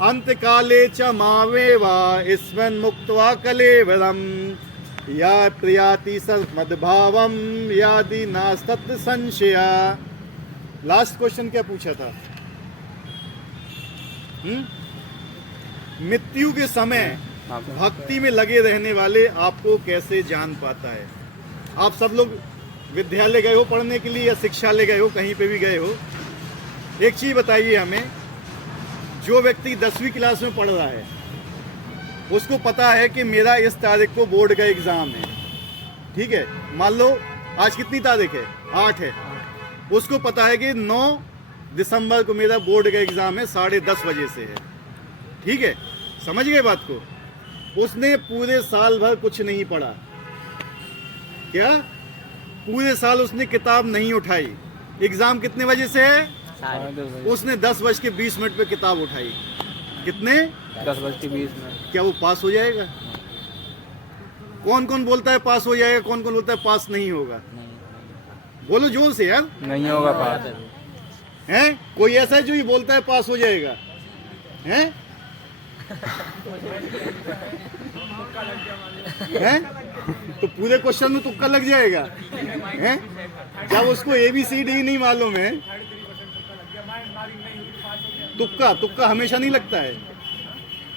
अंत काले च मावेवा स्मन् मुक्त्वा कलेवरम या प्रियाति सद्मद्भावम यादि नास्तत्र संशया। लास्ट क्वेश्चन क्या पूछा था? मृत्यु के समय भक्ति में लगे रहने वाले आपको कैसे जान पाता है? आप सब लोग विद्यालय गए हो पढ़ने के लिए या शिक्षालय गए हो, कहीं पे भी गए हो, एक चीज बताइए हमें। जो व्यक्ति 10वीं क्लास में पढ़ रहा है उसको पता है कि मेरा इस तारीख को बोर्ड का एग्जाम है, ठीक है। मान लो आज कितनी तारीख है? 8 है। उसको पता है कि 9 दिसंबर को मेरा बोर्ड का एग्जाम है, 10:30 बजे से है, ठीक है। समझ गए बात को? उसने पूरे साल भर कुछ नहीं पढ़ा। क्या? पूरे साल उसने किताब नहीं उठाई। एग्जाम कितने बजे से है? 10:30। उसने 10:20 पे किताब उठाई। कितने? 10:20। क्या वो पास हो जाएगा? कौन कौन बोलता है पास हो जाएगा, कौन कौन बोलता है पास नहीं होगा? बोलो जोर से यार। नहीं होगा पास। हैं? कोई ऐसा है जो ये बोलता है पास हो जाएगा? हैं? हैं? तो पूरे क्वेश्चन में तुक्का लग जाएगा? हैं? जब उसको ABCD नहीं मालूम है। तुक्का हमेशा नहीं लगता है।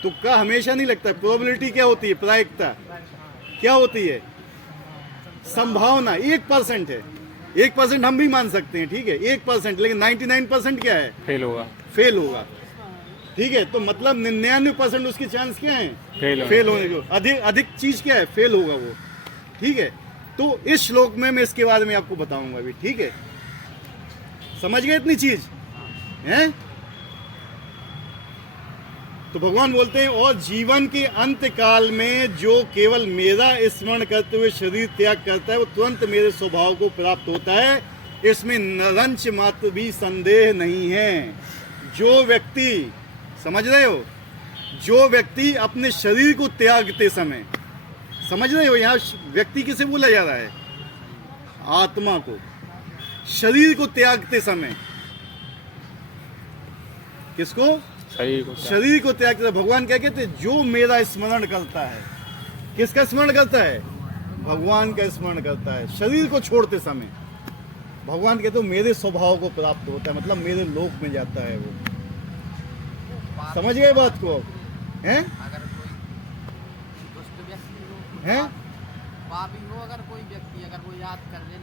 तुक्का हमेशा नहीं लगता है। प्रोबेबिलिटी क्या होती है? प्रायिकता क्या होती है? संभावना 1% है। 1% हम भी मान सकते हैं, ठीक है, 1%, लेकिन 99% क्या है? फेल होगा। ठीक है, तो मतलब 99% उसकी चांस क्या है? फेल होने को। अधिक चीज क्या है? फेल होगा वो, ठीक है। तो इस श्लोक में मैं इसके बारे में आपको बताऊंगा अभी, ठीक है। समझ गए इतनी चीज हैं? तो भगवान बोलते हैं और जीवन के अंत काल में जो केवल मेरा स्मरण करते हुए शरीर त्याग करता है वो तुरंत मेरे स्वभाव को प्राप्त होता है, इसमें नरंच मात्र भी संदेह नहीं है। जो व्यक्ति, समझ रहे हो, जो व्यक्ति अपने शरीर को त्यागते समय, समझ रहे हो, यहाँ व्यक्ति किसे बोला जा रहा है? आत्मा को। शरीर को त्यागते समय, किसको? शरीर को त्याग करता। भगवान क्या कहते हैं? जो मेरा स्मरण करता है। किसका स्मरण करता है? भगवान का स्मरण करता है। शरीर को छोड़ते समय भगवान कहते हो मेरे स्वभाव को प्राप्त होता है, मतलब मेरे लोक में जाता है वो। समझ गए बात को? हैं? हैं? पापी हो अगर कोई व्यक्ति, अगर वो याद कर ले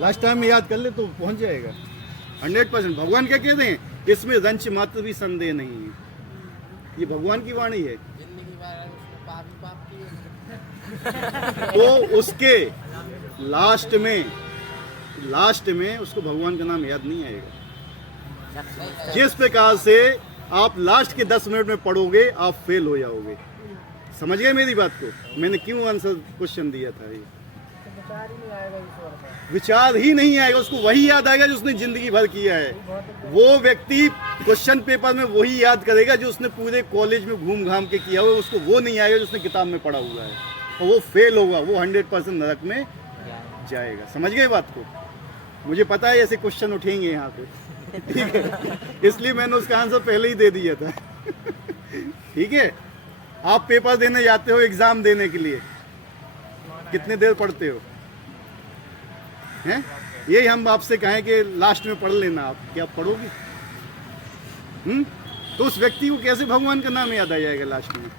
लास्ट टाइम में याद कर ले तो पहुंच जाएगा 100%। भगवान क्या कहते हैं? इसमें रंच मात्र भी संदेह नहीं है। ये भगवान की वाणी है। जिंदगी भर पाप किए तो उसके लास्ट में उसको भगवान का नाम याद नहीं आएगा। जिस प्रकार से आप लास्ट के 10 मिनट में पढ़ोगे आप फेल हो जाओगे। समझ गए मेरी बात को? मैंने क्यों आंसर क्वेश्चन दिया था? ये विचार ही नहीं आएगा, उसको वही याद आएगा जो उसने जिंदगी भर किया है। वो व्यक्ति क्वेश्चन पेपर में वही याद करेगा जो उसने पूरे कॉलेज में घूम घाम के किया हुआ, उसको वो नहीं आएगा जो उसने किताब में पढ़ा हुआ है, और वो फेल होगा, वो 100% नरक में जाएगा। समझ गए बात को? मुझे पता है ऐसे क्वेश्चन उठेंगे यहाँ पे, ठीक है, इसलिए मैंने उसका आंसर पहले ही दे दिया था। ठीक है, आप पेपर देने जाते हो एग्जाम देने के लिए, कितने देर पढ़ते हो? हैं? यही हम आपसे कहें कि लास्ट में पढ़ लेना, आप क्या पढ़ोगे? तो उस व्यक्ति को कैसे भगवान का नाम याद आ जाएगा लास्ट में?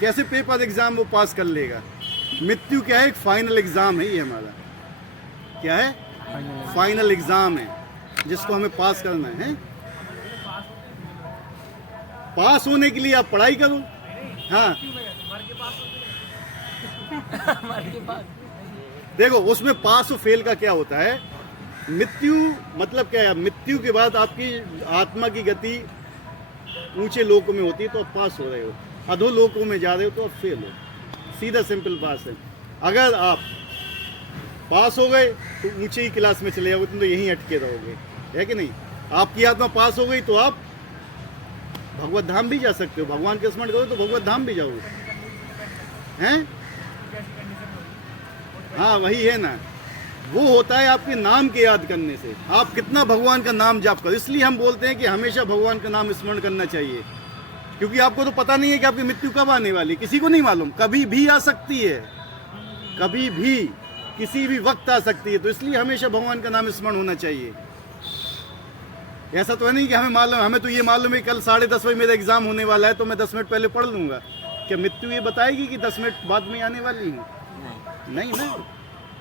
कैसे पेपर एग्जाम वो पास कर लेगा? मृत्यु क्या है? एक फाइनल एग्जाम है ये हमारा। क्या है? फाइनल एग्जाम है जिसको हमें पास करना है। पास होने के लिए आप पढ़ाई करो। हाँ, देखो उसमें पास और फेल का क्या होता है? मृत्यु मतलब क्या है? मृत्यु के बाद आपकी आत्मा की गति ऊंचे लोकों में होती है तो आप पास हो रहे हो, अधो लोकों में जा रहे हो तो आप फेल हो। सीधा सिंपल बात है। अगर आप पास हो गए तो ऊंचे ही क्लास में चले जाओगे, तुम तो यहीं अटके रहोगे, है कि नहीं? आपकी आत्मा पास हो गई तो आप भगवत धाम भी जा सकते हो। भगवान के स्मरण करो तो भगवत धाम भी जाओगे, हैं? हाँ वही है ना, वो होता है आपके नाम के याद करने से। आप कितना भगवान का नाम जाप करो। इसलिए हम बोलते हैं कि हमेशा भगवान का नाम स्मरण करना चाहिए, क्योंकि आपको तो पता नहीं है कि आपकी मृत्यु कब आने वाली, किसी को नहीं मालूम, कभी भी आ सकती है, कभी भी किसी भी वक्त आ सकती है। तो इसलिए हमेशा भगवान का नाम स्मरण होना चाहिए। ऐसा तो है नहीं कि हमें तो ये मालूम है कल 10:30 बजे मेरा एग्जाम होने वाला है, तो मैं 10 मिनट पहले पढ़ लूंगा। क्या मृत्यु ये बताएगी कि 10 मिनट बाद में आने वाली हूँ? नहीं ना,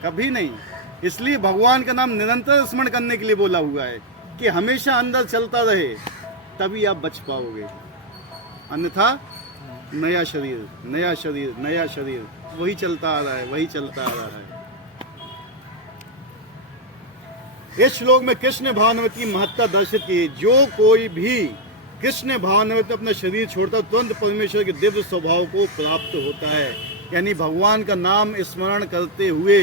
कभी नहीं। इसलिए भगवान का नाम निरंतर स्मरण करने के लिए बोला हुआ है कि हमेशा अंदर चलता रहे, तभी आप बच पाओगे। अन्यथा नया शरीर नया शरीर नया शरीर, वही चलता आ रहा है, वही चलता आ रहा है। इस श्लोक में कृष्ण भावनामृत की महत्ता दर्शित की। जो कोई भी कृष्ण भावनामृत अपना शरीर छोड़ता है, तुरंत परमेश्वर के दिव्य स्वभाव को प्राप्त होता है। यानी भगवान का नाम स्मरण करते हुए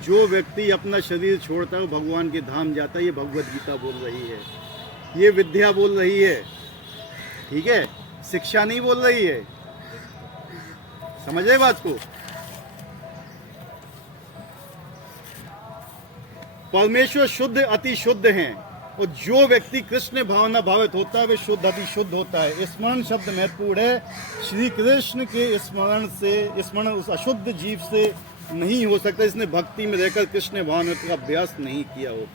जो व्यक्ति अपना शरीर छोड़ता है वो भगवान के धाम जाता है। ये भगवत गीता बोल रही है, ये विद्या बोल रही है, ठीक है, शिक्षा नहीं बोल रही है। समझ रहे बात को? परमेश्वर शुद्ध अति शुद्ध हैं, और जो व्यक्ति कृष्ण भावना भावित होता है वे शुद्ध अति शुद्ध होता है। स्मरण शब्द महत्वपूर्ण है। श्री कृष्ण के स्मरण उस अशुद्ध जीव से नहीं हो सकता इसने भक्ति में रहकर कृष्ण भावना का अभ्यास नहीं किया हो।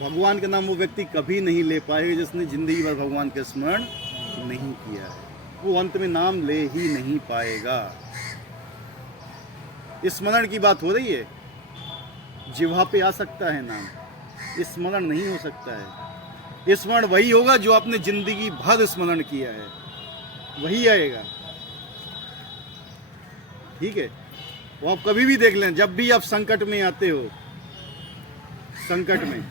भगवान का नाम वो व्यक्ति कभी नहीं ले पाएगा जिसने जिंदगी भर भगवान का स्मरण नहीं किया है। वो अंत में नाम ले ही नहीं पाएगा। स्मरण की बात हो रही है, जिह्वा पे आ सकता है नाम, स्मरण नहीं हो सकता है। स्मरण वही होगा जो आपने जिंदगी भर स्मरण किया है, वही आएगा, ठीक है। वो आप कभी भी देख लें, जब भी आप संकट में आते हो, संकट में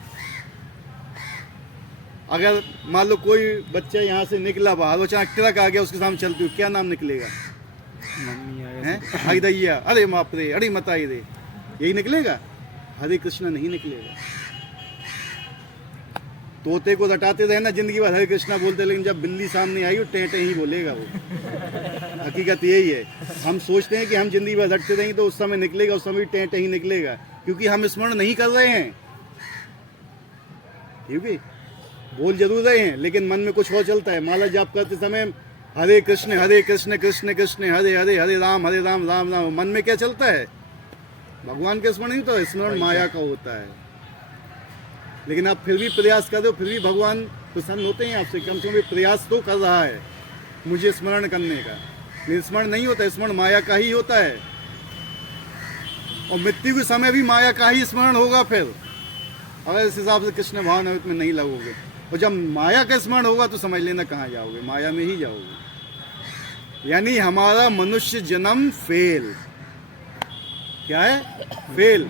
अगर मान लो कोई बच्चा यहाँ से निकला बाहर, वो अचानक ट्रक आ गया उसके सामने चलते हो, क्या नाम निकलेगा? मम्मी हैं? हाय दैया, अरे बाप रे, अरे मताई रे, यही निकलेगा? हरे कृष्णा नहीं निकलेगा। तोते को रटाते रहे ना जिंदगी भर हरे कृष्णा बोलते, लेकिन जब बिल्ली सामने आई वो टेंटे ही बोलेगा वो। हकीकत यही है। हम सोचते हैं कि हम जिंदगी भर रटते रहेंगे तो उस समय निकलेगा, उस समय टेंटे ही निकलेगा, क्योंकि हम स्मरण नहीं कर रहे हैं। क्योंकि बोल जरूर रहे हैं लेकिन मन में कुछ और चलता है। माला जाप करते समय हरे कृष्ण कृष्ण कृष्ण हरे हरे, हरे राम राम राम। मन में क्या चलता है? भगवान का स्मरण नहीं होता, स्मरण माया का होता है। लेकिन आप फिर भी प्रयास कर रहे हो, फिर भी भगवान प्रसन्न होते हैं आपसे, कम से कम प्रयास तो कर रहा है मुझे स्मरण करने का। लेकिन स्मरण नहीं होता, स्मरण माया का ही होता है। और मृत्यु के समय भी माया का ही स्मरण होगा फिर, अगर इस हिसाब से कृष्ण भावनामृत में नहीं लगोगे। और जब माया का स्मरण होगा तो समझ लेना कहाँ जाओगे, माया में ही जाओगे। यानी हमारा मनुष्य जन्म फेल, क्या है? फेल।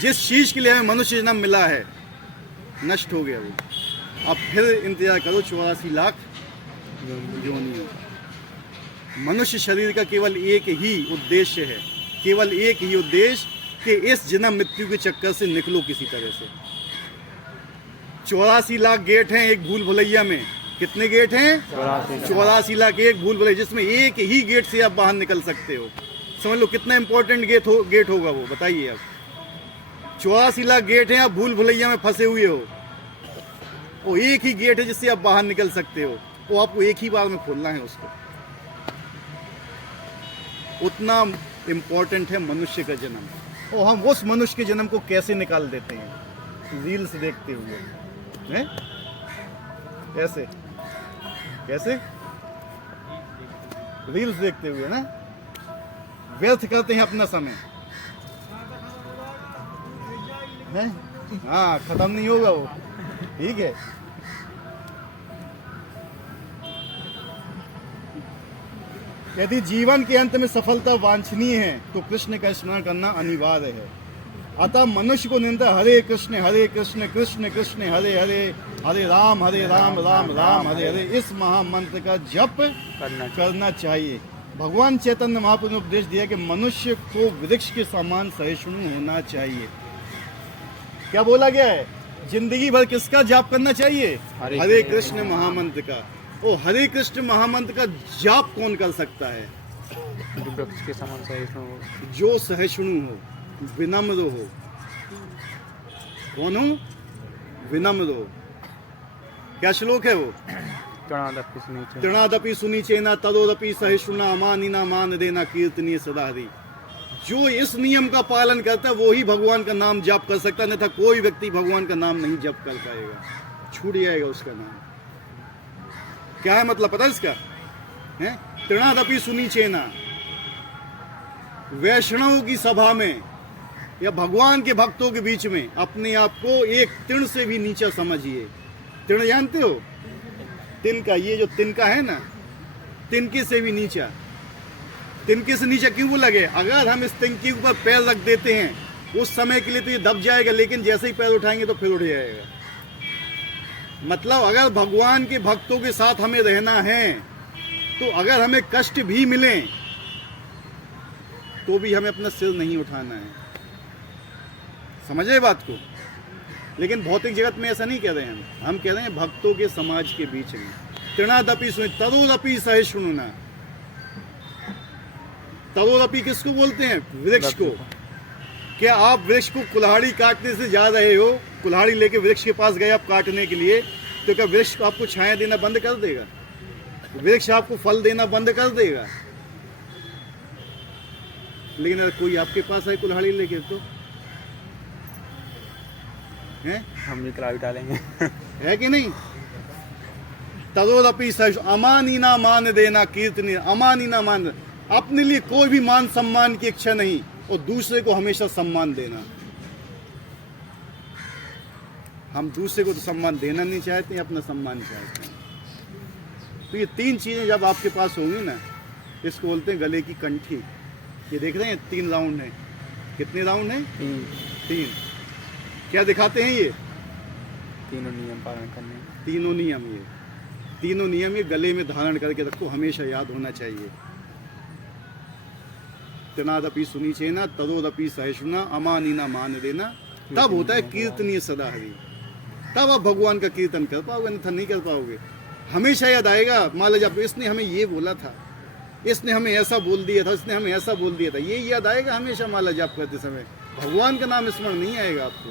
जिस चीज के लिए हमें मनुष्य जन्म मिला है नष्ट हो गया वो। अब फिर इंतजार करो 84 लाख योनियों। मनुष्य शरीर का केवल एक ही उद्देश्य है, केवल एक ही उद्देश्य कि इस जन्म मृत्यु के चक्कर से निकलो किसी तरह से। 84 लाख गेट हैं एक भूल भुलैया में। कितने गेट हैं? 84 लाख एक भूल भुलैया, जिसमें एक ही गेट से आप बाहर निकल सकते हो। समझ लो कितना इंपॉर्टेंट गेट होगा वो, बताइए आप। 84 लाख गेट हैं, आप भूल भुलैया में फंसे हुए हो, वो एक ही गेट है जिससे आप बाहर निकल सकते हो। वो आपको एक ही बार में खोलना है उसको। उतना इंपॉर्टेंट है मनुष्य का जन्म। और हम उस मनुष्य के जन्म को कैसे निकाल देते हैं? रील्स देखते हुए हैं? कैसे कैसे? रील्स देखते हुए ना, व्यर्थ करते हैं अपना समय है। हाँ, खत्म नहीं होगा वो, ठीक है। यदि जीवन के अंत में सफलता वांछनीय है तो कृष्ण का स्मरण करना अनिवार्य है। अतः मनुष्य को निरंतर हरे कृष्ण कृष्ण कृष्ण हरे हरे, हरे राम राम राम हरे हरे इस महामंत्र का जप करना चाहिए। भगवान चैतन्य महाप्रभु ने उपदेश दिया कि मनुष्य को वृक्ष के समान सहिष्णु होना चाहिए। क्या बोला गया है? जिंदगी भर किसका जाप करना चाहिए? हरे कृष्ण महामंत्र का। ओ, हरे कृष्ण महामंत्र का जाप कौन कर सकता है? वृक्ष के समान सहिष्णु हो, जो सहिष्णु हो, विनम्र हो, कौन हूँ? विनम्र हो। क्या श्लोक है वो? चढ़ादपि सुनीचे तृणादपि सुनीचेना तदोदपि सहिष्णुना अमानिना मान देना कीर्तनीय सदा हरि। जो इस नियम का पालन करता है वो ही भगवान का नाम जप कर सकता है, अन्यथा कोई व्यक्ति भगवान का नाम नहीं जप कर पाएगा, छूट जाएगा उसका नाम। क्या है मतलब पता है इसका? है तृणादपि सुनीचेना, वैष्णव की सभा में या भगवान के भक्तों के बीच में अपने आप को एक तृण से भी नीचा समझिए। तृण जानते हो? तिनका, ये जो तिनका है ना, तिनके से भी नीचा। तिनके से नीचा क्यों बोला गया? अगर हम इस तिनके ऊपर पैर रख देते हैं उस समय के लिए तो ये दब जाएगा, लेकिन जैसे ही पैर उठाएंगे तो फिर उठ जाएगा। मतलब अगर भगवान के भक्तों के साथ हमें रहना है तो अगर हमें कष्ट भी मिले तो भी हमें अपना सिर नहीं उठाना है। समझे बात को? लेकिन भौतिक जगत में ऐसा नहीं कह रहे हैं हम कह रहे हैं भक्तों के समाज के बीच में। तृणादपि सुनि तदोदपि सहिष्णुना। तदोदपि किसको बोलते हैं? वृक्ष को। क्या आप वृक्ष को कुल्हाड़ी काटने से जा रहे हो, कुल्हाड़ी लेके वृक्ष के पास गए आप काटने के लिए, तो क्या वृक्ष आपको छाया देना बंद कर देगा? वृक्ष आपको फल देना बंद कर देगा? लेकिन अगर कोई आपके पास है कुल्हाड़ी लेके तो है, हम भी कलावी डालेंगे। है कि नहीं? तदोदपि सहिष्णु अमानीना मान देना कीर्तनी। अमानीना मान, अपने लिए कोई भी मान सम्मान की इच्छा नहीं और दूसरे को हमेशा सम्मान देना। हम दूसरे को तो सम्मान देना नहीं चाहते हैं, अपना सम्मान चाहते हैं। तो ये तीन चीजें जब आपके पास होंगी ना, इसको बोलते हैं गले की कंठी। ये देख रहे हैं 3 राउंड है। कितने राउंड है? 3। क्या दिखाते हैं ये? तीनों नियम पालन करने। तीनों नियम। ये तीनों नियम ये गले में धारण करके रखो, हमेशा याद होना चाहिए। तृणादपि सुनीचेना तदोदपि सहिष्णुना अमानीना मान देना। तब होता है कीर्तनीय सदा हरि। तब आप भगवान का कीर्तन कर पाओगे, अन्यथा नहीं कर पाओगे। हमेशा याद आएगा, मान लो जब इसने हमें ये बोला था, इसने हमें ऐसा बोल दिया था, इसने हमें ऐसा बोल दिया था, ये याद आएगा हमेशा माला जाप करते समय। भगवान का नाम स्मरण नहीं आएगा आपको।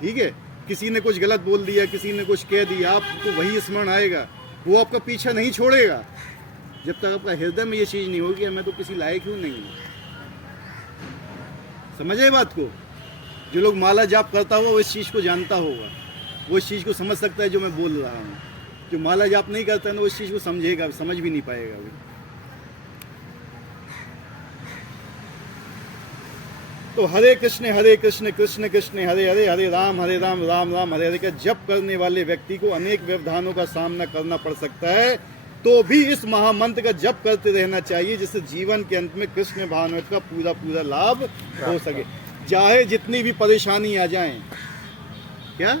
ठीक है? किसी ने कुछ गलत बोल दिया, किसी ने कुछ कह दिया, आपको वही स्मरण आएगा, वो आपका पीछा नहीं छोड़ेगा जब तक आपका हृदय में ये चीज नहीं होगी मैं तो किसी लायक हूं नहीं हूं। समझे बात को? जो लोग माला जाप करता हुआ वो इस चीज को जानता होगा, वो इस चीज को समझ सकता है जो मैं बोल रहा हूँ। जो माला जाप नहीं करता है ना वो इस चीज को समझेगा, समझ भी नहीं पाएगा अभी। तो हरे कृष्ण कृष्ण कृष्ण हरे हरे, हरे राम राम राम हरे हरे का जप करने वाले व्यक्ति को अनेक व्यवधानों का सामना करना पड़ सकता है, तो भी इस महामंत्र का जप करते रहना चाहिए, जिससे जीवन के अंत में कृष्ण भावनामृत का पूरा पूरा लाभ हो सके। चाहे जितनी भी परेशानी आ जाए, क्या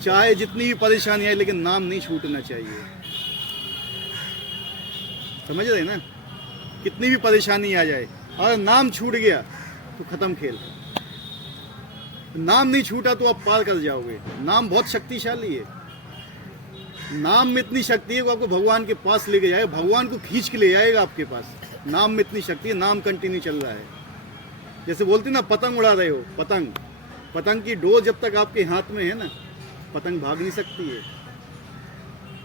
चाहे जितनी भी परेशानी आए, लेकिन नाम नहीं छूटना चाहिए। समझ रहे ना? कितनी भी परेशानी आ जाए, अगर नाम छूट गया तो खत्म खेल। नाम नहीं छूटा तो आप पार कर जाओगे। नाम बहुत शक्तिशाली है। नाम में इतनी शक्ति है वो आपको भगवान के पास लेके जाएगा, भगवान को खींच के ले जाएगा आपके पास। नाम में इतनी शक्ति है, नाम कंटिन्यू चल रहा है। जैसे बोलते ना पतंग उड़ा रहे हो, पतंग की डोर जब तक आपके हाथ में है ना, पतंग भाग नहीं सकती है।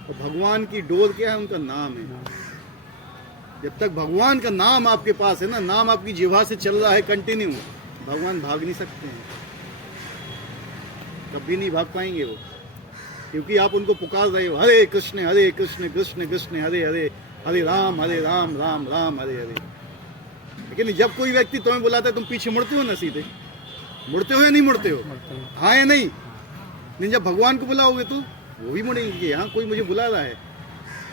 और भगवान की डोर क्या है? उनका नाम है। जब तक भगवान का नाम आपके पास है ना, नाम आपकी जिह्वा से चल रहा है कंटिन्यू, भगवान भाग नहीं सकते हैं, कभी नहीं भाग पाएंगे वो, क्योंकि आप उनको पुकार रहे हो हरे कृष्ण कृष्ण कृष्ण हरे हरे, हरे राम राम राम हरे हरे। लेकिन जब कोई व्यक्ति तुम्हें बुलाता है तुम पीछे मुड़ते हो ना? सीधे मुड़ते हो या नहीं मुड़ते हो? हाँ या नहीं? नहीं, जब भगवान को बुलाओगे तो वो भी मुड़ेंगे कि हाँ कोई मुझे बुला रहा है।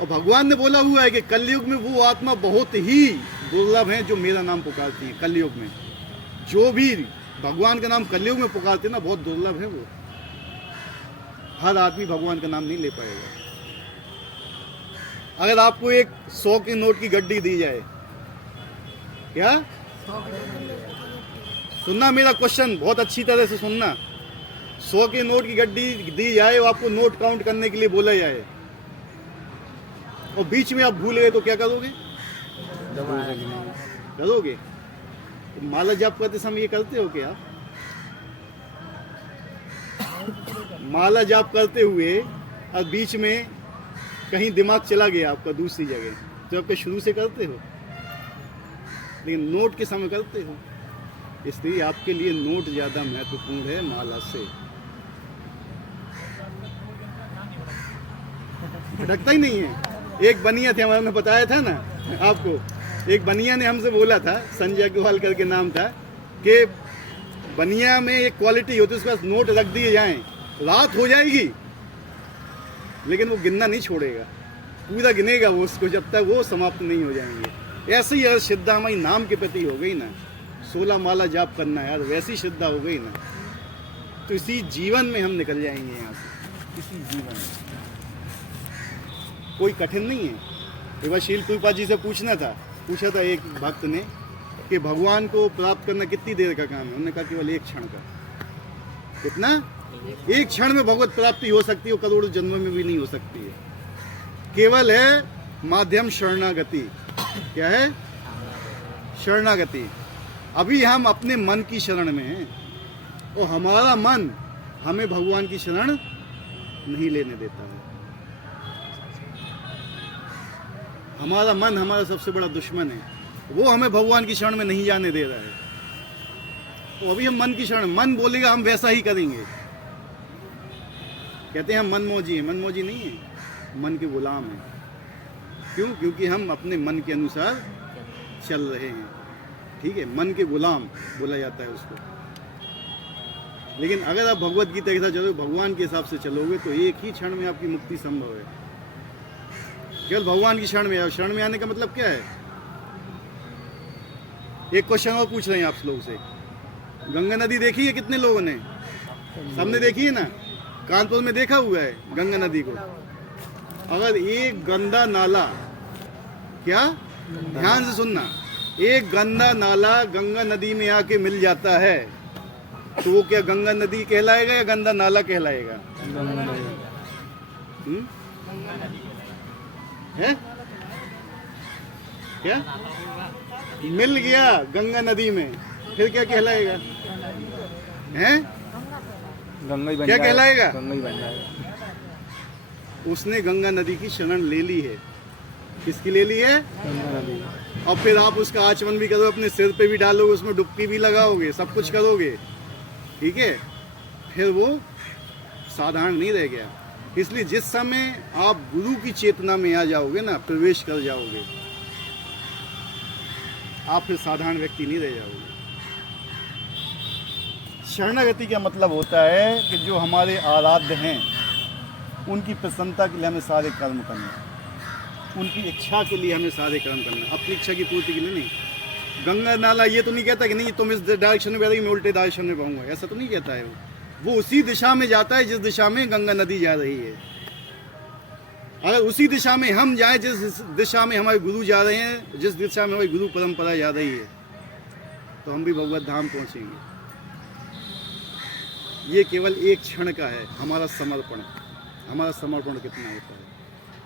और भगवान ने बोला हुआ है कि कलयुग में वो आत्मा बहुत ही दुर्लभ है जो मेरा नाम पुकारती है। कलयुग में जो भी भगवान का नाम कलयुग में पुकारते हैं ना, बहुत दुर्लभ है वो। हर आदमी भगवान का नाम नहीं ले पाएगा। अगर आपको एक 100 के नोट की गड्डी दी जाए, क्या सुनना मेरा क्वेश्चन बहुत अच्छी तरह से सुनना। 100 के नोट की गड्डी दी जाए और आपको नोट काउंट करने के लिए बोला जाए और बीच में आप भूल गए तो क्या करोगे? करोगे? तो माला जाप करते समय ये करते हो क्या? माला जाप करते हुए और बीच में कहीं दिमाग चला गया आपका दूसरी जगह, तो आपके शुरू से करते हो, लेकिन नोट के समय करते हो। इसलिए आपके लिए नोट ज़्यादा महत्वपूर्ण है माला से। भटकता ही नहीं है। एक बनिया थे, हमारे, बताया था ना आपको, एक बनिया ने हमसे बोला था, संजय अग्रवाल करके नाम था, कि बनिया में एक क्वालिटी होती है, उसके पास नोट रख दिए जाएं, रात हो जाएगी लेकिन वो गिनना नहीं छोड़ेगा, पूरा गिनेगा वो उसको जब तक वो समाप्त नहीं हो जाएंगे। ऐसे ही अगर श्रद्धा हमारी नाम के प्रति हो गई ना, 16 माला जाप करना है यार, वैसी श्रद्धा हो गई ना, तो इसी जीवन में हम निकल जाएंगे यहाँ से। इसी जीवन में कोई कठिन नहीं है। एक बार शील कृपा जी से पूछा था एक भक्त ने कि भगवान को प्राप्त करना कितनी देर का काम है। उन्होंने कहा केवल एक क्षण का। कितना? एक क्षण में भगवत प्राप्ति हो सकती है, करोड़ों जन्मों में भी नहीं हो सकती है। केवल है माध्यम शरणागति। क्या है? शरणागति। अभी हम अपने मन की शरण में हैं और हमारा मन हमें भगवान की शरण नहीं लेने देता है। हमारा मन हमारा सबसे बड़ा दुश्मन है, वो हमें भगवान की शरण में नहीं जाने दे रहा है। तो अभी हम मन की शरण, मन बोलेगा हम वैसा ही करेंगे। कहते हैं हम मनमौजी हैं, मनमौजी नहीं है, मन के गुलाम हैं। क्यों? क्योंकि हम अपने मन के अनुसार चल रहे हैं। ठीक है, मन के गुलाम बोला जाता है उसको। लेकिन अगर आप भगवत गीता के साथ चलोगे, भगवान के हिसाब से चलोगे, तो एक ही क्षण में आपकी मुक्ति संभव है। केवल भगवान की शरण में आओ। शरण में आने का मतलब क्या है? एक क्वेश्चन और पूछ रहे हैं आप लोगों से। गंगा नदी देखी है कितने लोगों ने? सबने देखी है ना? कानपुर में देखा हुआ है गंगा नदी को। अगर एक गंदा नाला, क्या, ध्यान से सुनना, एक गंदा नाला गंगा नदी में आके मिल जाता है, तो वो क्या गंगा नदी कहलाएगा या गंदा नाला कहलाएगा? है? क्या? मिल गया गंगा नदी में, फिर क्या कहलाएगा? हैं? गंगा ही बन क्या जाएगा। कहलाएगा? गंगा ही बन जाएगा। उसने गंगा नदी की शरण ले ली है। किसकी ले ली है? गंगा नदी। और फिर आप उसका आचमन भी करोगे, अपने सिर पे भी डालोगे, उसमें डुबकी भी लगाओगे, सब कुछ करोगे। ठीक है, फिर वो साधारण नहीं रह गया। इसलिए जिस समय आप गुरु की चेतना में आ जाओगे ना, प्रवेश कर जाओगे, आप फिर साधारण व्यक्ति नहीं रह जाओगे। शरणागति का मतलब होता है कि जो हमारे आराध्य हैं उनकी प्रसन्नता के लिए हमें सारे कर्म करना, उनकी इच्छा के लिए हमें सारे कर्म करना, अपनी इच्छा की पूर्ति के लिए नहीं। गंगा नाला ये तो नहीं कहता कि नहीं तुम इस डायरेक्शन में बहेगी, मैं उल्टे डायरेक्शन में बहूंगा, ऐसा तो नहीं कहता है। वो उसी दिशा में जाता है जिस दिशा में गंगा नदी जा रही है। अगर उसी दिशा में हम जाएं जिस दिशा में हमारे गुरु जा रहे हैं, जिस दिशा में हमारी गुरु परंपरा जा रही है, तो हम भी भगवत धाम पहुंचेंगे। ये केवल एक क्षण का है हमारा समर्पण। हमारा समर्पण कितना होता है?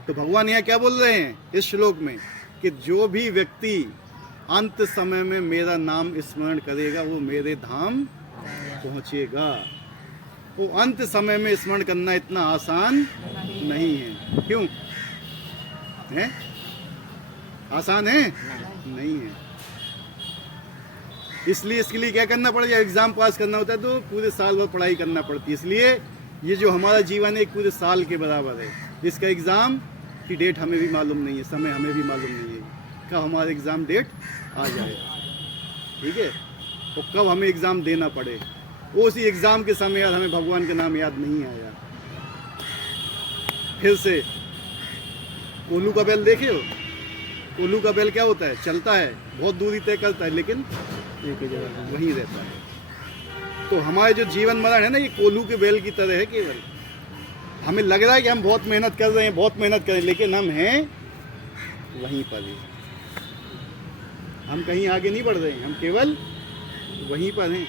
तो भगवान यहाँ क्या बोल रहे हैं इस श्लोक में कि जो भी व्यक्ति अंत समय में मेरा नाम स्मरण करेगा वो मेरे धाम पहुंचेगा। वो अंत समय में स्मरण करना इतना आसान नहीं है। क्यों है? आसान है? नहीं है। इसलिए इसके लिए क्या करना पड़ेगा? एग्जाम पास करना होता है तो पूरे साल भर पढ़ाई करना पड़ती है। इसलिए ये जो हमारा जीवन है एक पूरे साल के बराबर है। इसका एग्ज़ाम की डेट हमें भी मालूम नहीं है, समय हमें भी मालूम नहीं है कब हमारा एग्ज़ाम डेट आ जाए। ठीक है, और कब हमें एग्ज़ाम देना पड़े, उसी एग्ज़ाम के समय यार हमें भगवान का नाम याद नहीं आया। फिर से कोल्हू का बैल देखे हो? कोल्हू का बैल क्या होता है? चलता है, बहुत दूरी तय करता है, लेकिन एक ही जगह वहीं रहता है। तो हमारे जो जीवन मरण है ना, ये कोल्हू के बैल की तरह है। केवल हमें लग रहा है कि हम बहुत मेहनत कर रहे हैं, बहुत मेहनत कर रहे हैं, लेकिन हम हैं वहीं पर ही। हम कहीं आगे नहीं बढ़ रहे हैं, हम केवल वहीं पर हैं।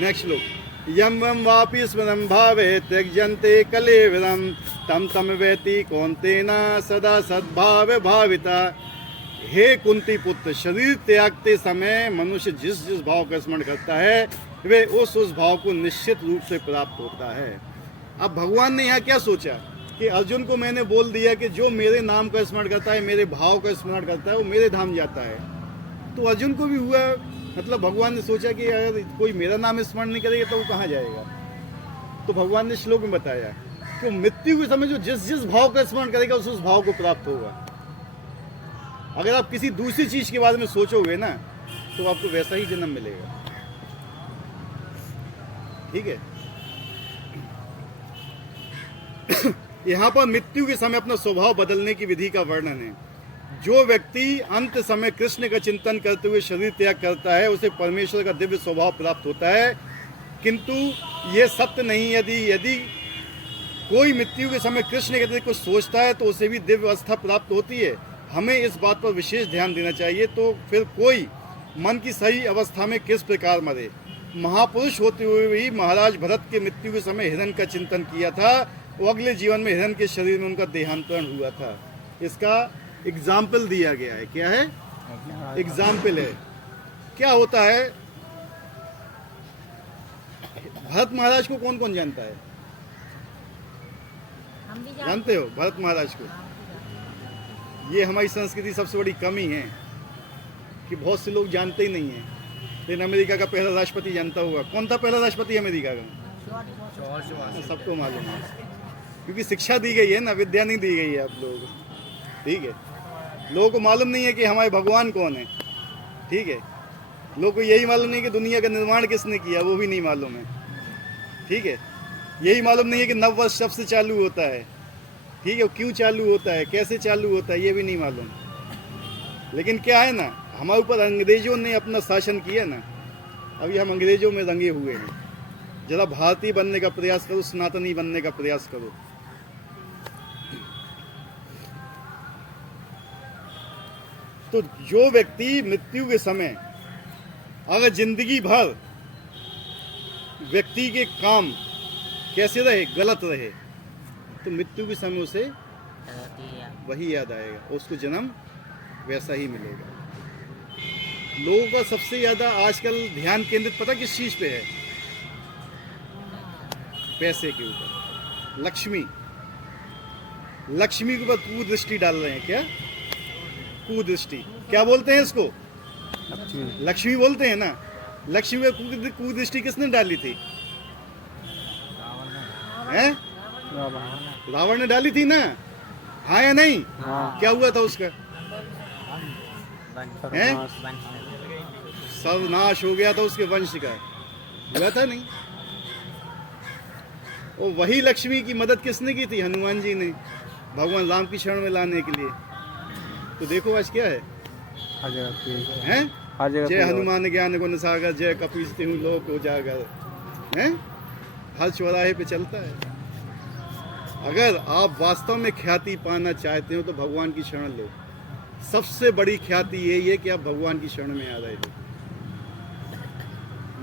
नेक्स्ट श्लोक। यम वम वापि स्मरं भावे त्यज्यन्ते कलेवरं तम तम वेति कौन्तेन सदा सद्भाव भाविता हे कुंती पुत्र, शरीर त्यागते समय मनुष्य जिस जिस भाव का स्मरण करता है वे उस भाव को निश्चित रूप से प्राप्त होता है। अब भगवान ने यहाँ क्या सोचा कि अर्जुन को मैंने बोल दिया कि जो मेरे नाम का स्मरण करता है, मेरे भाव का स्मरण करता है, वो मेरे धाम जाता है। तो अर्जुन को भी हुआ, मतलब भगवान ने सोचा कि अगर कोई मेरा नाम स्मरण नहीं करेगा तो वो कहाँ जाएगा। तो भगवान ने श्लोक में बताया कि मृत्यु के समय जो जिस जिस भाव का स्मरण करेगा उस भाव को प्राप्त होगा। अगर आप किसी दूसरी चीज के बारे में सोचोगे ना तो आपको वैसा ही जन्म मिलेगा। ठीक है। यहाँ पर मृत्यु के समय अपना स्वभाव बदलने की विधि का वर्णन है। जो व्यक्ति अंत समय कृष्ण का चिंतन करते हुए शरीर त्याग करता है उसे परमेश्वर का दिव्य स्वभाव प्राप्त होता है। किंतु यह सत्य नहीं। यदि कोई मृत्यु के समय कृष्ण के प्रति कुछ सोचता है तो उसे भी दिव्य अवस्था प्राप्त होती है। हमें इस बात पर विशेष ध्यान देना चाहिए। तो फिर कोई मन की सही अवस्था में किस प्रकार मरे। महापुरुष होते हुए भी महाराज भरत के मृत्यु के समय हिरण का चिंतन किया था। वो अगले जीवन में हिरण के शरीर में उनका देहांतरण हुआ था। इसका एग्जाम्पल दिया गया है। क्या है? एग्जाम्पल है। क्या होता है? भरत महाराज को कौन कौन जानता है? जानते हो भरत महाराज को? ये हमारी संस्कृति सबसे बड़ी कमी है कि बहुत से लोग जानते ही नहीं है। लेकिन अमेरिका का पहला राष्ट्रपति जानता होगा। कौन था पहला राष्ट्रपति अमेरिका का? सबको मालूम है, क्योंकि शिक्षा दी गई है ना, विद्या नहीं दी गई है आप लोगों को। ठीक है। लोगों को मालूम नहीं है कि हमारे भगवान कौन है। ठीक है। लोगों को यही मालूम नहीं कि दुनिया का निर्माण किसने किया, वो भी नहीं मालूम है। ठीक है। यही मालूम नहीं है कि नववर्ष कब से चालू होता है। ठीक है। क्यों चालू होता है, कैसे चालू होता है, ये भी नहीं मालूम। लेकिन क्या है ना, हमारे ऊपर अंग्रेजों ने अपना शासन किया ना, अभी हम अंग्रेजों में रंगे हुए हैं। जरा भारतीय बनने का प्रयास करो, सनातनी बनने का प्रयास करो। तो जो व्यक्ति मृत्यु के समय अगर जिंदगी भर व्यक्ति के काम कैसे रहे, गलत रहे, तो मृत्यु के समय उसे वही याद आएगा, उसको जन्म वैसा ही मिलेगा। लोगों का सबसे ज्यादा आजकल ध्यान केंद्रित पता किस चीज पे है? पैसे के ऊपर। लक्ष्मी के ऊपर कुदृष्टि डाल रहे हैं। क्या कुदृष्टि? क्या बोलते हैं इसको? लक्ष्मी बोलते हैं ना। लक्ष्मी पे कुदृष्टि किसने डाली थी? हैं? रावण ने डाली थी ना। हाँ या नहीं? हाँ। क्या हुआ था उसका? हैं? सर्वनाश हो गया था उसके वंश का। हुआ था नहीं? और वही लक्ष्मी की मदद किसने की थी? हनुमान जी ने, भगवान राम की शरण में लाने के लिए। तो देखो आज क्या है? हैं? जय हनुमान ज्ञान गुण सागर, जय कपीस तिहु लोक उजागर। हैं? हर चौराहे पे चलता है। अगर आप वास्तव में ख्याति पाना चाहते हो तो भगवान की शरण लो। सबसे बड़ी ख्याति यही है कि आप भगवान की शरण में आ रहे हो।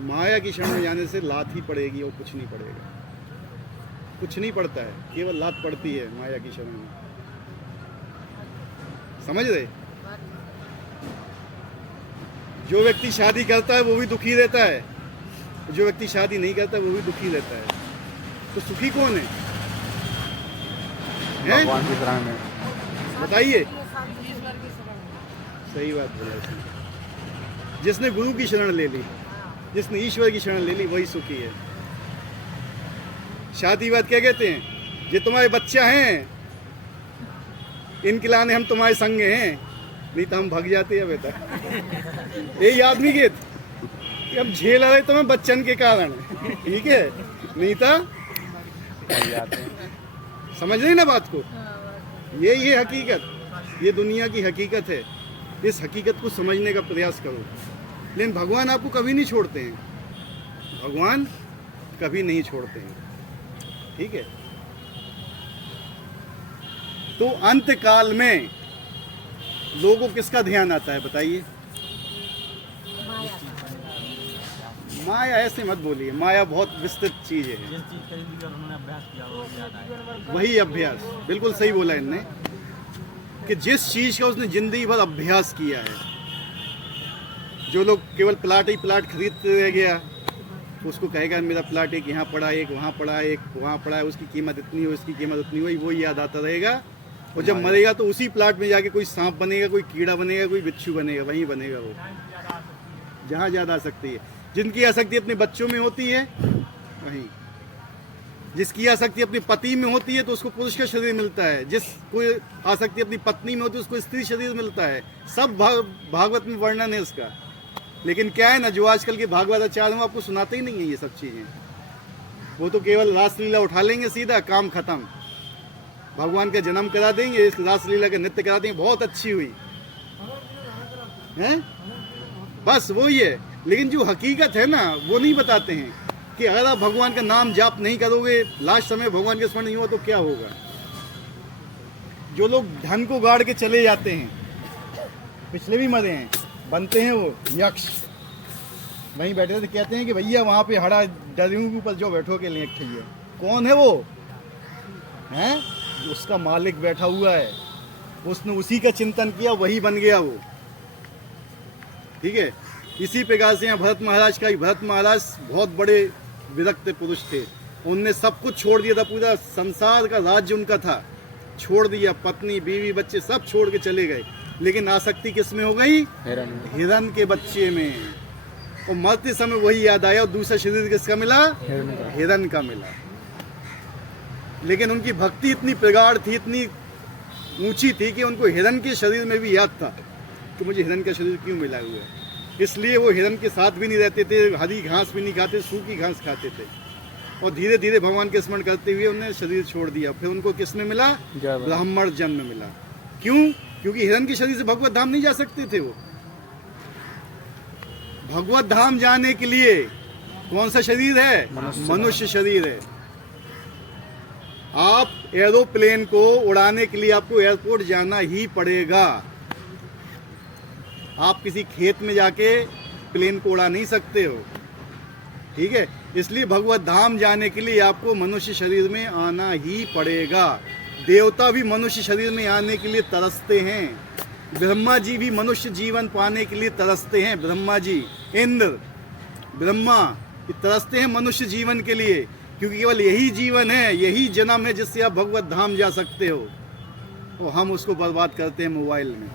माया की शरण में जाने से लात ही पड़ेगी और कुछ नहीं पड़ेगा। कुछ नहीं पड़ता है, केवल लात पड़ती है माया की शरण में। समझ रहे? जो व्यक्ति शादी करता है वो भी दुखी रहता है, जो व्यक्ति शादी नहीं करता वो भी दुखी रहता है। तो सुखी कौन है? भगवान की शरण में। बताइए। सही बात बोला इसने। जिसने गुरु की शरण ले ली, जिसने ईश्वर की शरण ले ली, वही सुखी है। शादी बात क्या कहते हैं? ये तुम्हारे बच्चा हैं, इनके लाने हम तुम्हारे संग हैं, नहीं तो हम भाग जाते हैं बेटा। यही आदमी के अब झेल रहे तुम्हें बच्चन के कारण। ठीक है, नहीं तो समझ रही ना बात को? यही है हकीकत, ये दुनिया की हकीकत है। इस हकीकत को समझने का प्रयास करो। लेकिन भगवान आपको कभी नहीं छोड़ते हैं, भगवान कभी नहीं छोड़ते हैं। ठीक है। तो अंत काल में लोगों को किसका ध्यान आता है बताइए? माया ऐसे मत बोलिए, माया बहुत विस्तृत चीज है। वही अभ्यास, बिल्कुल सही बोला इनने। कि जिस चीज़ का उसने ज़िंदगी भर अभ्यास किया है। जो लोग केवल प्लाट ही प्लाट खरीदते रह गया, उसको कहेगा मेरा प्लाट एक यहाँ पड़ा, एक वहाँ पड़ा, एक वहाँ पड़ा है, उसकी कीमत इतनी हो, इसकी कीमत उतनी हुई, वो याद आता रहेगा। और जब मरेगा तो उसी प्लाट में जाके कोई सांप बनेगा, कोई कीड़ा बनेगा, कोई बिच्छू बनेगा, वहीं बनेगा वो, जहाँ ज़्यादा आसक्ति है। जिनकी आसक्ति अपने बच्चों में होती है वहीं, जिसकी आसक्ति अपने पति में होती है तो उसको पुरुष का शरीर मिलता है, जिसको आसक्ति अपनी पत्नी में होती है उसको स्त्री शरीर मिलता है। सब भागवत में वर्णन है उसका। लेकिन क्या है ना, जो आजकल के भागवत आचार्य आपको सुनाते ही नहीं है ये सब चीज़ें। वो तो केवल रासलीला उठा लेंगे, सीधा काम खत्म। भगवान का जन्म करा देंगे, इस रासलीला का नृत्य करा देंगे, बहुत अच्छी हुई है, बस वो ही है। लेकिन जो हकीकत है ना वो नहीं बताते हैं कि अगर आप भगवान का नाम जाप नहीं करोगे, लास्ट समय भगवान का स्मरण नहीं हुआ तो क्या होगा। जो लोग धन को गाड़ के चले जाते हैं, पिछले भी मरे हैं, बनते हैं वो यक्ष, वहीं बैठे थे, कहते हैं कि भैया वहाँ पे हरा डरियों के ऊपर जो बैठो के लिए एक है। कौन है वो? हैं? उसका मालिक बैठा हुआ है, उसने उसी का चिंतन किया, वही बन गया वो। ठीक है, इसी प्रकार से यहाँ भरत महाराज का, भरत महाराज बहुत बड़े विरक्त पुरुष थे। उनने सब कुछ छोड़ दिया था, पूरा संसार का राज्य उनका था, छोड़ दिया, पत्नी बीवी बच्चे सब छोड़ के चले गए। लेकिन आसक्ति किस में हो गई? हिरण के बच्चे में। और मरते समय वही याद आया, और दूसरा शरीर किसका मिला? हिरण का मिला। लेकिन उनकी भक्ति इतनी प्रगाढ़ थी, इतनी ऊंची थी कि उनको हिरण के शरीर में भी याद था कि मुझे हिरण का शरीर क्यों मिला हुआ है। इसलिए वो हिरण के साथ भी नहीं रहते थे, हरी घास भी नहीं खाते, सूखी घास खाते थे। और धीरे धीरे भगवान के स्मरण करते हुए उन्होंने शरीर छोड़ दिया। फिर उनको किसमें मिला? ब्राह्मण जन्म मिला। क्यों? क्योंकि हिरण के शरीर से भगवत धाम नहीं जा सकते थे वो। भगवत धाम जाने के लिए कौन सा शरीर है? मनुष्य शरीर है। आप एरोप्लेन को उड़ाने के लिए आपको एयरपोर्ट जाना ही पड़ेगा। आप किसी खेत में जाके प्लेन को उड़ा नहीं सकते हो। ठीक है, इसलिए भगवत धाम जाने के लिए आपको मनुष्य शरीर में आना ही पड़ेगा। देवता भी मनुष्य शरीर में आने के लिए तरसते हैं। ब्रह्मा जी भी मनुष्य जीवन पाने के लिए तरसते हैं। ब्रह्मा जी, इंद्र, ब्रह्मा तरसते हैं मनुष्य जीवन के लिए, क्योंकि केवल यही जीवन है, यही जन्म है जिससे आप भगवत धाम जा सकते हो। और हम उसको बर्बाद करते हैं मोबाइल में,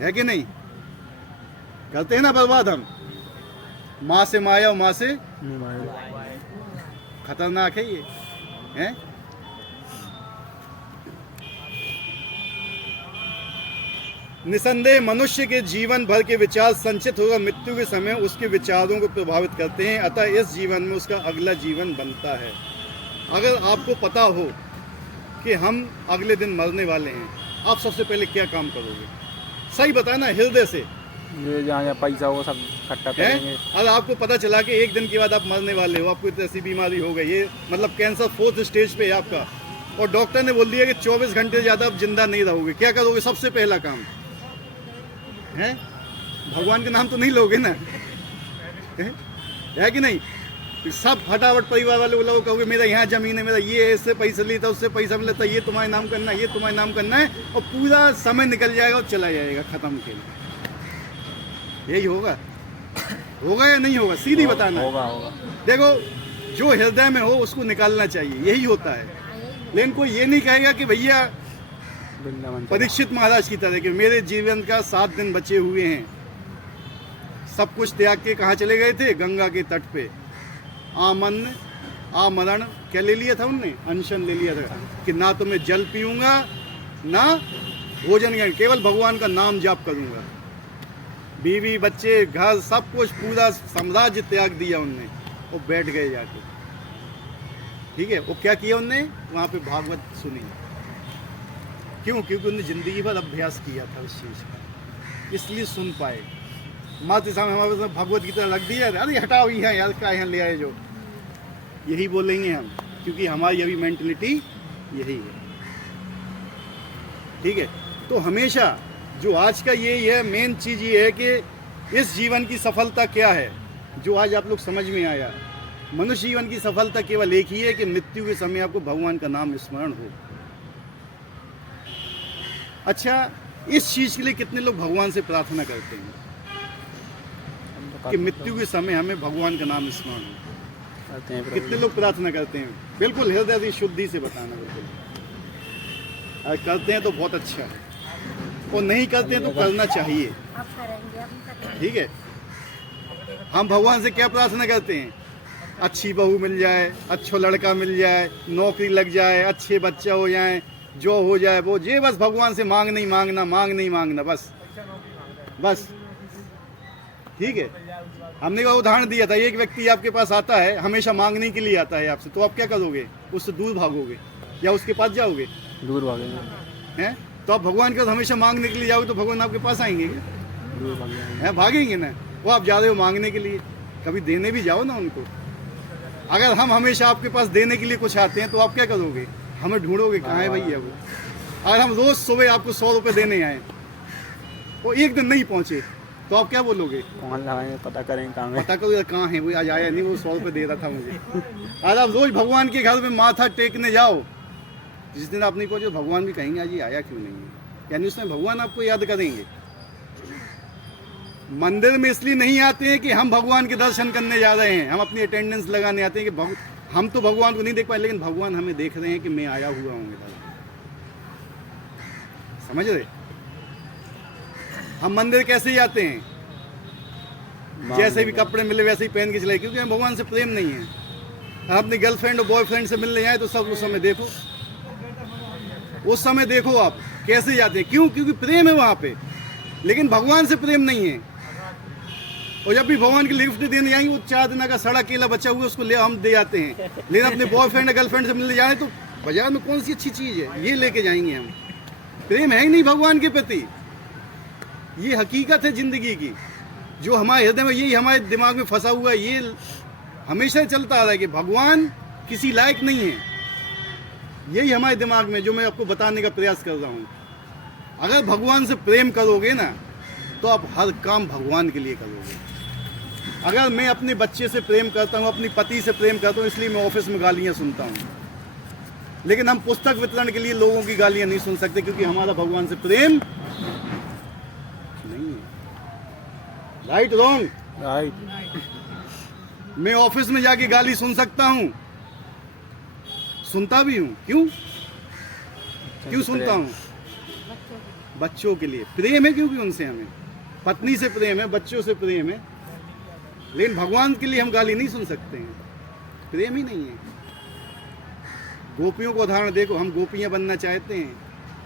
है कि नहीं? करते हैं ना बर्बाद हम। माँ से माया और माँ से खतरनाक है ये, है? निसंदेह मनुष्य के जीवन भर के विचार संचित होकर मृत्यु के समय उसके विचारों को प्रभावित करते हैं, अतः इस जीवन में उसका अगला जीवन बनता है। अगर आपको पता हो कि हम अगले दिन मरने वाले हैं, आप सबसे पहले क्या काम करोगे? सही बताना, हृदय से। ये जहाँ पैसा हो सब इकट्ठा करेंगे। अगर आपको पता चला कि एक दिन के बाद आप मरने वाले हो, आपको ऐसी बीमारी हो गई, ये मतलब कैंसर 4th स्टेज पे है आपका, और डॉक्टर ने बोल दिया कि 24 घंटे ज़्यादा आप जिंदा नहीं रहोगे, क्या करोगे? सबसे पहला काम है, भगवान का नाम तो नहीं लोगे ना, है कि नहीं? सब फटाफट परिवार वाले लोग कहोगे मेरा यहाँ जमीन है, मेरा ये इससे पैसा लेता, उससे पैसा मिलता, ये तुम्हारे नाम करना है, ये तुम्हारे नाम करना है, और पूरा समय निकल जाएगा और चला जाएगा, खत्म के लिए। यही होगा? होगा या नहीं होगा? सीधी बताना। होगा। देखो, जो हृदय में हो उसको निकालना चाहिए, यही होता है। लेकिन कोई ये नहीं कहेगा कि भैया परीक्षित महाराज की तरह कि मेरे जीवन का 7 दिन बचे हुए हैं, सब कुछ त्याग के कहाँ चले गए थे? गंगा के तट पे। आमरण क्या ले लिया था उनने? अनशन ले लिया था कि ना तो मैं जल पीऊंगा ना भोजन, केवल भगवान का नाम जाप करूंगा। बीवी बच्चे घर सब कुछ, पूरा साम्राज्य त्याग दिया उनने और बैठ गए जाके। ठीक है, वो क्या किया उनने? वहाँ पे भागवत सुनी। क्यों? क्योंकि उन्होंने जिंदगी भर अभ्यास किया था उस चीज़ का, इसलिए सुन पाए। मात्र सामने हमारे भगवत गीता लग दी है, अरे हटाओ यहाँ यार, क्या यहाँ ले आए जो, यही बोलेंगे हम, क्योंकि हमारी अभी मेंटलिटी यही है। ठीक है, तो हमेशा जो आज का यही है, मेन चीज़ ये है कि इस जीवन की सफलता क्या है, जो आज आप लोग समझ में आया। मनुष्य जीवन की सफलता केवल एक ही है कि मृत्यु के समय आपको भगवान का नाम स्मरण हो। अच्छा, इस चीज़ के लिए कितने लोग भगवान से प्रार्थना करते हैं कि मृत्यु के समय हमें भगवान का नाम स्मरण हो? करते हैं कितने लोग प्रार्थना करते हैं? बिल्कुल हृदय की शुद्धि से बताना, बिल्कुल। अगर करते हैं तो बहुत अच्छा है, और नहीं करते हैं तो करना चाहिए, ठीक है। हम भगवान से क्या प्रार्थना करते हैं? अच्छी बहू मिल जाए, अच्छा लड़का मिल जाए, नौकरी लग जाए, अच्छे बच्चा हो जाए, जो हो जाए वो, ये बस भगवान से मांग नहीं मांगना, बस ठीक है। हमने का उदाहरण दिया था, एक व्यक्ति आपके पास आता है, हमेशा मांगने के लिए आता है आपसे, तो आप क्या करोगे? उससे दूर भागोगे या उसके पास जाओगे? दूर भागेंगे। हैं? तो आप भगवान का हमेशा मांगने के लिए जाओगे तो भगवान आपके पास आएंगे क्या? दूर भागेंगे। हैं? भागेंगे ना। वो आप जा रहे हो मांगने के लिए, कभी देने भी जाओ ना उनको। अगर हम हमेशा आपके पास देने के लिए कुछ आते हैं तो आप क्या करोगे? हमें ढूंढोगे, कहाँ है भैया वो। अगर हम रोज सुबह आपको 100 रुपये देने आए, वो एक दिन नहीं पहुंचे, तो आप क्या बोलोगे? फोन लगाएंगे, पता करेंगे कहाँ है। पता करो यार कहाँ है वो, आज आया नहीं, वो 100 रुपये दे रहा था मुझे। अगर आप रोज भगवान के घर में माथा टेकने जाओ, जिस दिन आप नहीं पहुंचे भगवान भी कहेंगे आज ये आया क्यों नहीं है, यानी उसमें भगवान आपको याद करेंगे। मंदिर में इसलिए नहीं आते हैं कि हम भगवान के दर्शन करने जा रहे हैं, हम अपनी अटेंडेंस लगाने आते हैं कि हम तो भगवान को नहीं देख पाए, लेकिन भगवान हमें देख रहे हैं कि मैं आया हुआ हूँ। समझ रहे? हम मंदिर कैसे जाते हैं? जैसे भी कपड़े मिले वैसे ही पहन के चले, क्योंकि हमें भगवान से प्रेम नहीं है। हम अपनी गर्लफ्रेंड और बॉयफ्रेंड से मिलने जाए तो सब उस समय देखो, उस समय देखो आप कैसे जाते हैं। क्यों? क्योंकि प्रेम है वहाँ पे, लेकिन भगवान से प्रेम नहीं है। और जब भी भगवान की लिफ्ट देने जाएंगे, वो 4 दिन का सड़ा केला बचा हुआ है, उसको ले हम दे आते हैं। लेकिन अपने बॉयफ्रेंड या गर्लफ्रेंड से मिलने जाए तो बाजार में कौन सी अच्छी चीज़ है, ये लेके जाएंगे हम। प्रेम है ही नहीं भगवान के प्रति। ये हकीकत है जिंदगी की, जो हमारे हृदय में, यही हमारे दिमाग में फंसा हुआ है। ये हमेशा चलता आ रहा है कि भगवान किसी लायक नहीं है। यही हमारे दिमाग में, जो मैं आपको बताने का प्रयास कर रहा हूँ। अगर भगवान से प्रेम करोगे ना, तो आप हर काम भगवान के लिए करोगे। अगर मैं अपने बच्चे से प्रेम करता हूँ, अपनी पति से प्रेम करता हूँ, इसलिए मैं ऑफिस में गालियाँ सुनता हूँ, लेकिन हम पुस्तक वितरण के लिए लोगों की गालियाँ नहीं सुन सकते, क्योंकि हमारा भगवान से प्रेम नहीं है। Right wrong? राइट। मैं ऑफिस में जाके गाली सुन सकता हूँ, सुनता भी हूँ। क्यों सुनता हूँ? बच्चों के लिए प्रेम है, क्योंकि उनसे हमें, पत्नी से प्रेम है, बच्चों से प्रेम है। लेकिन भगवान के लिए हम गाली नहीं सुन सकते हैं, प्रेम ही नहीं है। गोपियों को उदाहरण देखो, हम गोपियां बनना चाहते हैं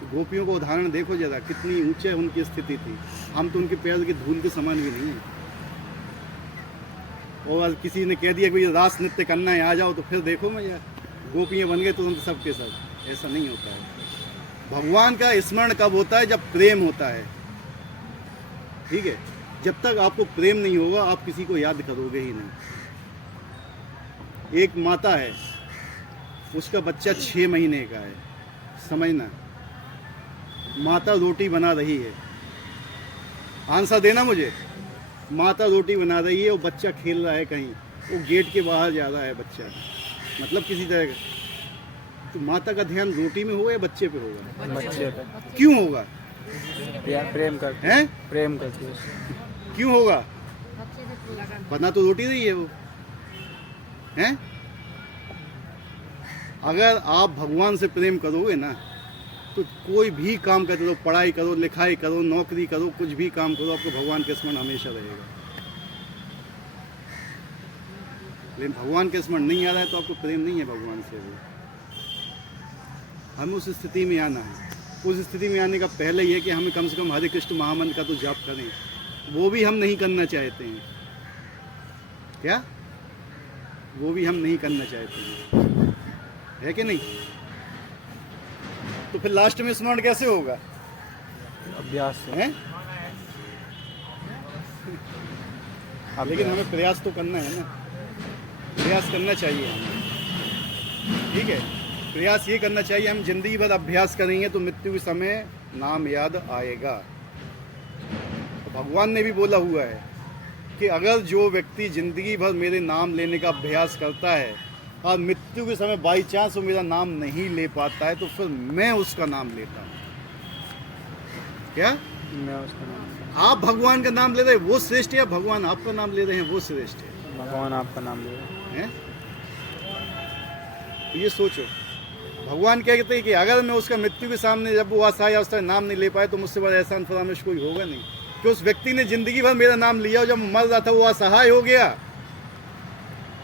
तो गोपियों को उदाहरण देखो जरा, कितनी ऊंचे उनकी स्थिति थी। हम तो उनके पैर की धूल के समान भी नहीं है। और किसी ने कह दिया कि ये रास नृत्य करना है, आ जाओ, तो फिर देखो मैं यार गोपियां बन गए तुरंत सबके सब। ऐसा नहीं होता है। भगवान का स्मरण कब होता है? जब प्रेम होता है, ठीक है। जब तक आपको प्रेम नहीं होगा, आप किसी को याद करोगे ही नहीं। एक माता है, उसका बच्चा 6 महीने का है, समझना। माता रोटी बना रही है, आंसर देना मुझे। माता रोटी बना रही है और बच्चा खेल रहा है कहीं, वो गेट के बाहर जा रहा है बच्चा, मतलब किसी तरह का। तो माता का ध्यान रोटी में होगा या बच्चे पे होगा? बच्चे पे। क्यों होगा? प्रेम करते हैं? प्रेम करते हैं। क्यों होगा? बना तो रोटी रही है वो, हैं? अगर आप भगवान से प्रेम करोगे ना, तो कोई भी काम करते रहो, पढ़ाई करो, लिखाई करो, नौकरी करो, कुछ भी काम करो, आपको भगवान का स्मरण हमेशा रहेगा। लेकिन भगवान का स्मरण नहीं आ रहा है तो आपको प्रेम नहीं है भगवान से। हमें उस स्थिति में आना है। उस स्थिति में आने का पहले ये कि हमें कम से कम हरे कृष्ण महामंत्र का तो जाप करें, वो भी हम नहीं करना चाहते हैं। क्या? वो भी हम नहीं करना चाहते हैं, है कि नहीं? तो फिर लास्ट में स्मरण कैसे होगा? अभ्यास से। हैं? लेकिन हमें प्रयास तो करना है ना, प्रयास करना चाहिए हमें, ठीक है। प्रयास ये करना चाहिए, हम जिंदगी भर अभ्यास करेंगे तो मृत्यु के समय नाम याद आएगा। तो भगवान ने भी बोला हुआ है कि अगर जो व्यक्ति जिंदगी भर मेरे नाम लेने का अभ्यास करता है और मृत्यु के समय बाई चांस वो मेरा नाम नहीं ले पाता है, तो फिर मैं उसका नाम लेता हूँ। क्या मैं उसका नाम आप भगवान का नाम ले रहे हैं वो श्रेष्ठ है, या भगवान आपका नाम ले रहे हैं वो श्रेष्ठ है? भगवान आपका नाम ले रहे हैं। हैं? ये सोचो, भगवान क्या कहते हैं कि अगर मैं उसका मृत्यु के सामने जब वो असहाय अवस्था में नाम नहीं ले पाए तो मुझसे बड़ा एहसान फरामोश कोई होगा नहीं। कि उस व्यक्ति ने जिंदगी भर मेरा नाम लिया और जब मर रहा था वो असहाय हो गया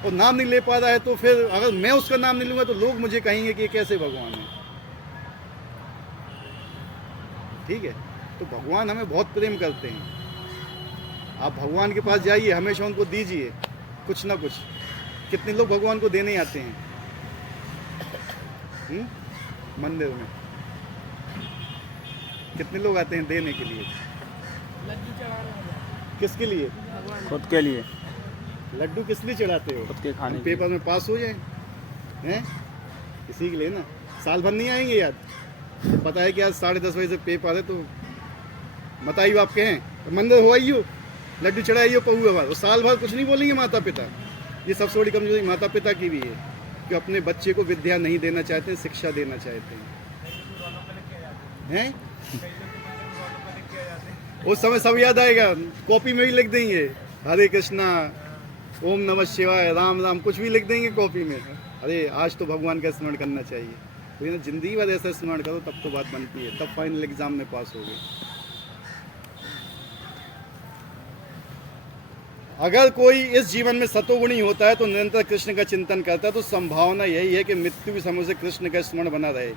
और नाम नहीं ले पा रहा है, तो फिर अगर मैं उसका नाम नहीं लूंगा तो लोग मुझे कहेंगे कि ये कैसे भगवान है। ठीक है, तो भगवान हमें बहुत प्रेम करते हैं। आप भगवान के पास जाइए, हमेशा उनको दीजिए कुछ ना कुछ। कितने लोग भगवान को देने आते हैं मंदिर में, कितने लोग आते हैं देने के लिए? किसके लिए? खुद के लिए, लड्डू किस लिए चढ़ाते हो? खुद के खाने के पेपर में पास हो जाए हैं, इसी के लिए ना। साल भर नहीं आएंगे यार, तो पता है कि आज 10:30 बजे से पेपर है, तो बताइए आप कहें तो मंदिर हो आइयो, लड्डू चढ़ाइयो पहुआ भर, और साल भर कुछ नहीं बोलेंगे माता पिता। ये सबसे बड़ी कमजोरी माता पिता की भी है कि अपने बच्चे को विद्या नहीं देना चाहते हैं, शिक्षा देना चाहते हैं। उस समय सब याद आएगा, कॉपी में भी लिख देंगे हरे कृष्णा, ओम नमः शिवाय, राम राम, कुछ भी लिख देंगे कॉपी में। अरे आज तो भगवान का स्मरण करना चाहिए। तो ना जिंदगी भर ऐसा स्मरण करो तब तो बात बनती है, तब फाइनल एग्जाम में पास हो गए। अगर कोई इस जीवन में सतोगुणी होता है तो निरंतर कृष्ण का चिंतन करता है, तो संभावना यही है कि मृत्यु के समय से कृष्ण का स्मरण बना रहे।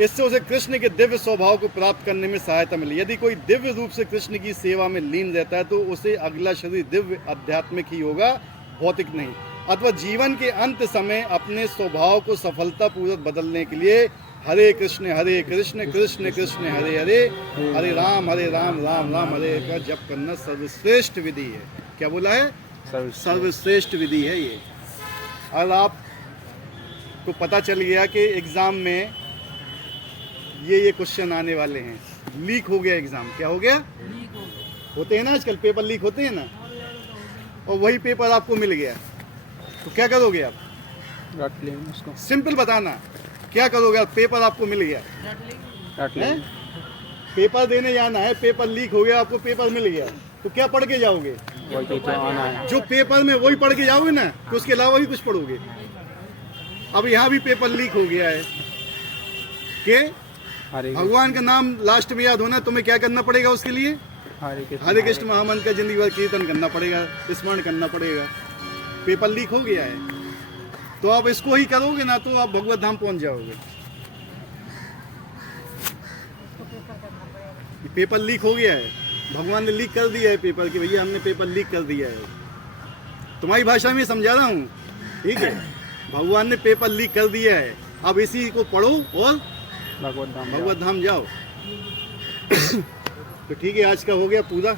इससे उसे कृष्ण के दिव्य स्वभाव को प्राप्त करने में सहायता मिली। यदि कोई दिव्य रूप से कृष्ण की सेवा में लीन रहता है तो उसे अगला शरीर दिव्य आध्यात्मिक ही होगा, भौतिक नहीं। अथवा जीवन के अंत समय अपने स्वभाव को सफलतापूर्वक बदलने के लिए हरे कृष्ण कृष्ण कृष्ण हरे हरे, हरे राम राम राम हरे का जप करना सर्वश्रेष्ठ विधि है। क्या बोला है? सर्वश्रेष्ठ विधि है ये। और आपको पता चल गया कि एग्जाम में ये क्वेश्चन आने वाले हैं, लीक हो गया एग्जाम। क्या हो गया? होते हैं ना आजकल, पेपर लीक होते हैं ना, और वही पेपर आपको मिल गया, तो क्या करोगे आप? रट लेंगे उसको। सिंपल बताना, क्या करोगे आप? पेपर आपको मिल गया, रट लेंगे। पेपर देने जाना है, पेपर लीक हो गया, आपको पेपर मिल गया, तो क्या पढ़ के जाओगे? वही तो आना है। जो पेपर में वही पढ़ के जाओगे ना, तो उसके अलावा भी कुछ पढ़ोगे? अब यहाँ भी पेपर लीक हो गया है कि भगवान का नाम लास्ट में याद होना, तुम्हें क्या करना पड़ेगा उसके लिए? हरे कृष्ण महामंत्र का जिंदगी भर कीर्तन करना पड़ेगा, स्मरण करना पड़ेगा। पेपर लीक हो गया है, तो आप इसको ही करोगे ना, तो आप भगवत धाम पहुंच जाओगे। पेपर लीक हो गया है, भगवान ने लीक कर दिया है पेपर कि भैया हमने पेपर लीक कर दिया है। तुम्हारी भाषा में समझा रहा हूँ, ठीक है? भगवान ने पेपर लीक कर दिया है, अब इसी को पढ़ो और भगवत धाम जाओ। तो ठीक है, आज का हो गया पूरा।